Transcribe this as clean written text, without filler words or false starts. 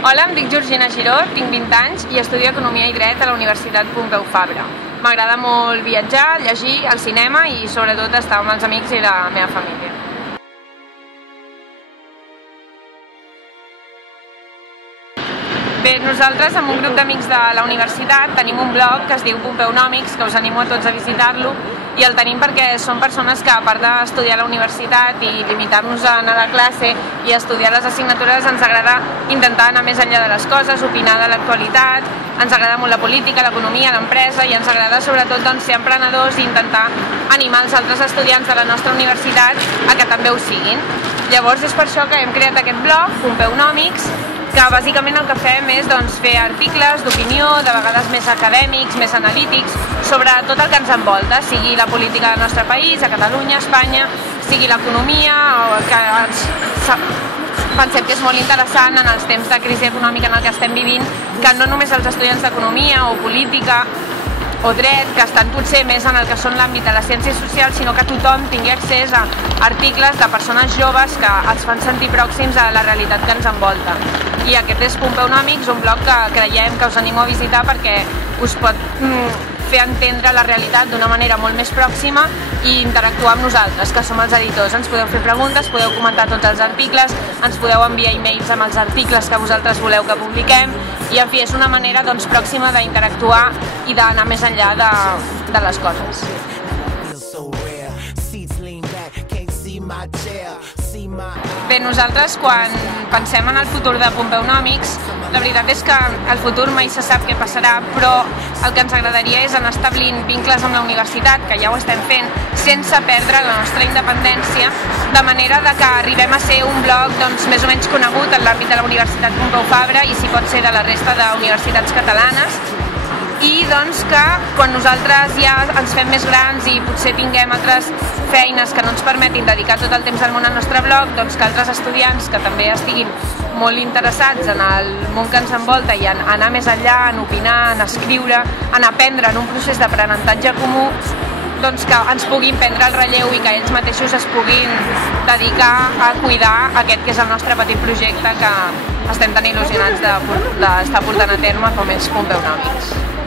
Hola, em dic Georgina Giró, tinc 20 anys i estudio Economia i Dret a la Universitat Pompeu Fabra. M'agrada molt viatjar, llegir, al cinema i sobretot estar amb els amics i la meva família. Bé, nosaltres amb un grup d'amics de la universitat tenim un blog que es diu Pompeunòmics, que us animo a tots a visitar-lo, i el tenim perquè som persones que, a part d'estudiar a la universitat i limitar-nos a anar a la classe i estudiar les assignatures, ens agrada intentar anar més enllà de les coses, opinar de l'actualitat, ens agrada molt la política, l'economia, l'empresa, i ens agrada sobretot ser emprenedors i intentar animar els altres estudiants de la nostra universitat a que també ho siguin. Llavors és per això que hem creat aquest blog, Pompeunòmics, que bàsicament el que fem és fer articles d'opinió, de vegades més acadèmics, més analítics, sobre tot el que ens envolta, sigui la política del nostre país, a Catalunya, a Espanya, sigui l'economia, que pensem que és molt interessant en els temps de crisi econòmica en el que estem vivint, que no només els estudiants d'economia o política o dret, que estan potser més en el que són l'àmbit de les ciències socials, sinó que tothom tingui accés a articles de persones joves que els fan sentir pròxims a la realitat que ens envolta. I aquest és Pompeunòmics, un blog que creiem que us animo a visitar perquè us pot fer entendre la realitat d'una manera molt més pròxima i interactuar amb nosaltres, que som els editors. Ens podeu fer preguntes, podeu comentar tots els articles, ens podeu enviar e-mails amb els articles que vosaltres voleu que publiquem, i en fi, és una manera pròxima d'interactuar i d'anar més enllà de les coses. Bé, nosaltres quan pensem en el futur de Pompeunòmics, la veritat és que el futur mai se sap què passarà, però el que ens agradaria és anar establint vincles amb la universitat, que ja ho estem fent, sense perdre la nostra independència, de manera que arribem a ser un blog més o menys conegut en l'àmbit de la Universitat Pompeu Fabra i si pot ser de la resta d'universitats catalanes, i que quan nosaltres ja ens fem més grans i potser tinguem altres feines que no ens permetin dedicar tot el temps del món al nostre blog, que altres estudiants que també estiguin molt interessats en el món que ens envolta i en anar més enllà, en opinar, en escriure, en aprendre en un procés d'aprenentatge comú, que ens puguin prendre el relleu i que ells mateixos es puguin dedicar a cuidar aquest que és el nostre petit projecte que estem tan il·lusionats d'estar portant a terme com és Pompeunòmics.